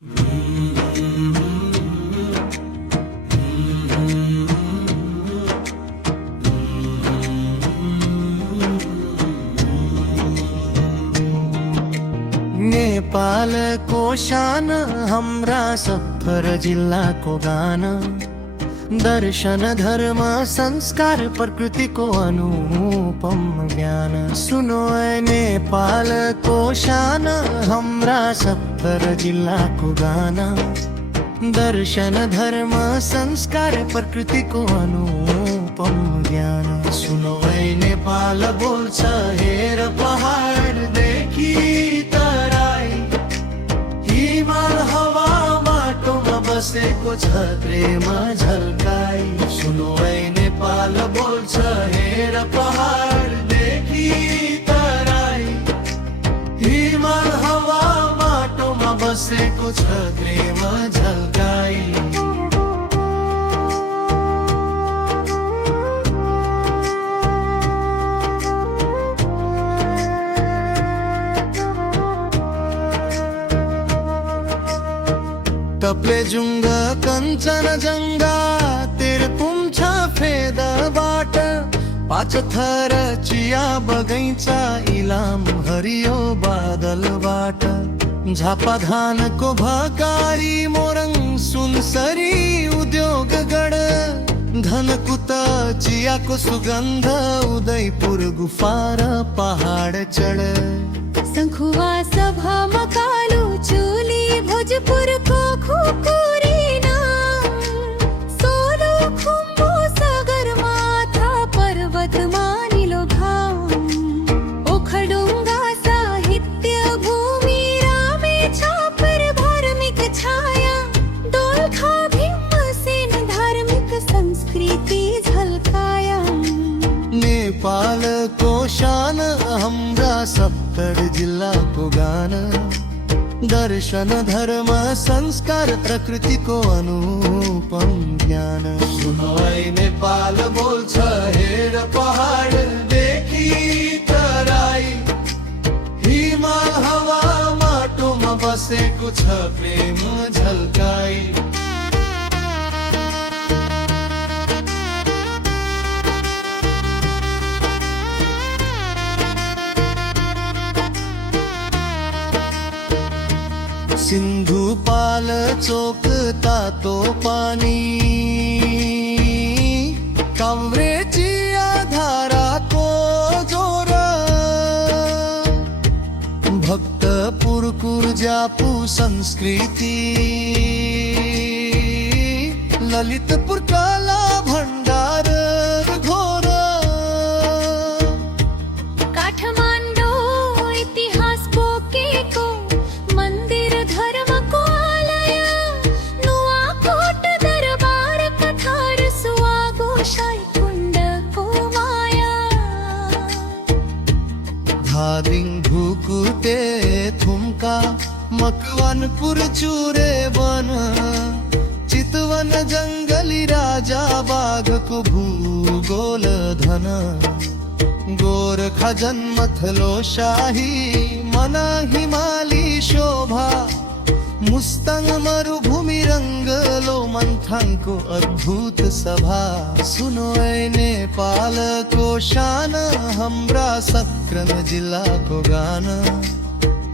नेपाल को शान हमरा सफर जिल्ला को गाना, दर्शन धर्म संस्कार प्रकृति को अनुपम ज्ञान। सुनो ऐ नेपाल को शान हमरा सफर जिल्ला को गाना, दर्शन धर्म संस्कार प्रकृति को अनुपम ज्ञान। सुनो ऐ नेपाल बोल्छ हेर पहाड देखि तराई, हिमाल हवा माटोमा बसेको छ प्रेम झल्काई। सुनो ऐ नेपाल बोल्छ हेर पहाड देखि तराई, हिमाल हवा माटोमा बसेको छ प्रेम झल्काई। तप्लेजुङ कञ्चनजङ्घा तेह्रथुम छ फेदबाट, पाँचथर चिया बगैँचा इलाम हरियो बादलबाट। झापा धानको भकारी मोरङ सुनसरी उद्योगगढ, धनकुट चियाको सुगन्ध उदयपुर गुफा र पहाड चढ। शंखुवा सभा मकालु चुली भोजपुरको खुकुरीना, सोलो खुम्बु सगरमाथा पर्वत मानिलो घाम। ओखलढुङ्गा साहित्य भूमि रामेछापर धार्मिक छाया, दोलखा भीमसेन धार्मिक संस्कृति झल्काया। नेपाल को शान हाम्रा सप्तरी जिल्ला को गाना, दर्शन धर्म संस्कार प्रकृति को अनुपम ज्ञान। सुनो ऐ नेपाल बोल्छ हेर पहाड देखि तराई, हिमाल हवा माटोमा बसेको छ प्रेम झल्काई। सिन्धुपाल्चोक तातो पानी, काभ्रे चिया धाराको जोर, भक्तपुर कुर्जापु संस्कृति, ललितपुर कला भण्डार घोर। काठमाडौँ इतिहास बोकेको मन्दिर धर्मको आलय, नुवाकोट दरबार कथार सुवागो साइकुण्डको माया। धादिङ ढुकुटे थुम्का मकवानपुर चुरे वन, चितवन जङ्गली राजा बाघको भूगोल धन। गोरखा जन्मथलो शाही मना हिमाली शोभा, मुस्ताङ मरुभूमि रङ्गलो मन्थाङको अद्भुत सभा। सुनो ऐ नेपाल को शान हाम्रा सक्रम जिल्लाको गाना,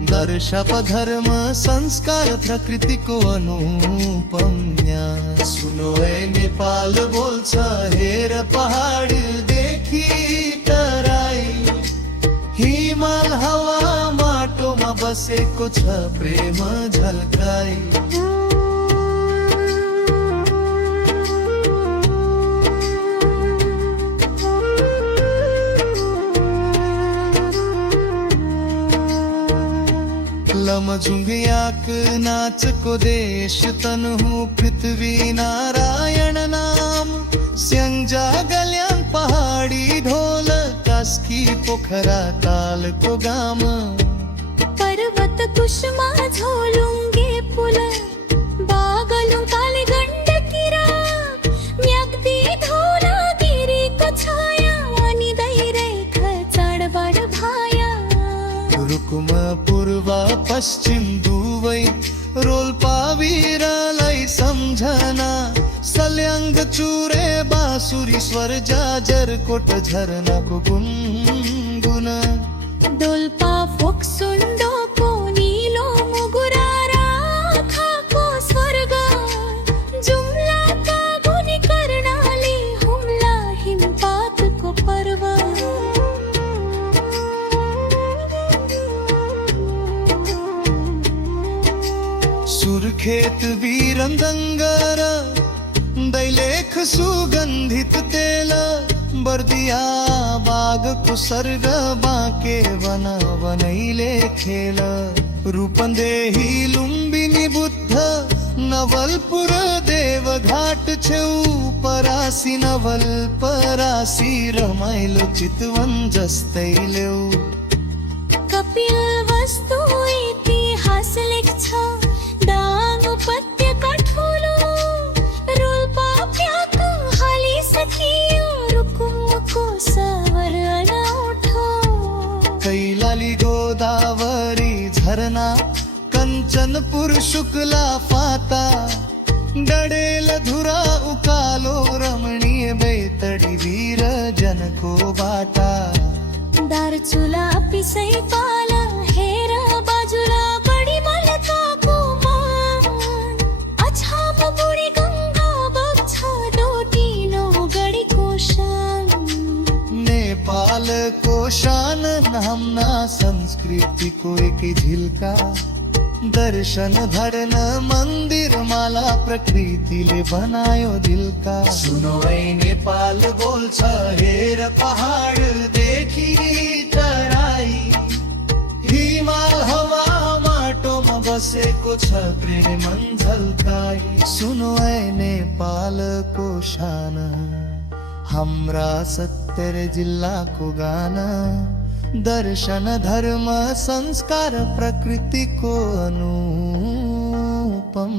दर्शप धर्म संस्कार प्रकृति को अनुपम ज्ञान। सुनो ऐ नेपाल बोल्छ हेर पहाड देखि तराई, हिमाल हवा माटोमा बसेको छ प्रेम झल्काई। लमजुङयाक नाचको देश तनहु पृथ्वी नारायण नाम, स्याङ्जा गल्याङ पहाडी ढोल कास्की पोखरा तालको गाम। पर्वत कुष्मा झोलुङ्गे पुल, बागलुङ काली गण्डकीरा, म्याग्दी धौलागिरीको छाया, अनि दैरेख चाडबाड भाया। रुकुम पूर्व पश्चिम दुवै रोल्पा चूरे बांसुरी स्वर जाजर कोट झरना को गुनगुन दोल्पा फोक्सुंडो पोनीलो मुगुरारा खाको स्वर्ग जुमला का गुनी करणाली हुमला हिमपात को पर्व सुरखेत वीरंदंगर दैलेख सुगंधित तेल बर्दिया बाग कुसर्ग बाके वन वनैले खेल रूपंदेही लुंबिनी बुद्ध नवलपुर देव घाट छेउ परासी नवल परासी रमाइलो चितवन जस्तै ल्याउ कपिल वस्तु इतिहास लेख्छ दाङ उपत्यका ठुलो रोल्पा प्याक हालिसकियो रुकुमको सवर अनौठो कैलाली गोदावरी झरना कंचनपुर शुक्ला फाता डडेल धुरा उकालो रमणीय बैतडी वीर जनको बाटा दारचुला पिसै पाल हेर बाजुला बढी मलकाको मान अछाम बुढी गङ्गा बग्छ डोटिनो गढीको शान नेपालको शान नामना संस्कृतिको एकै झिल्का दर्शन धर्न मन्दिर माला प्रकृतिले बनायो दिलका सुनो ऐ नेपाल बोल्छ हेर पहाड देखि तराई हिमाल हवा माटोमा बसेको छ प्रेम मन झल्काई सुनो ऐ नेपालको शान हाम्रा 70 जिल्लाको गाना दर्शन धर्म संस्कार प्रकृतिको अनुपम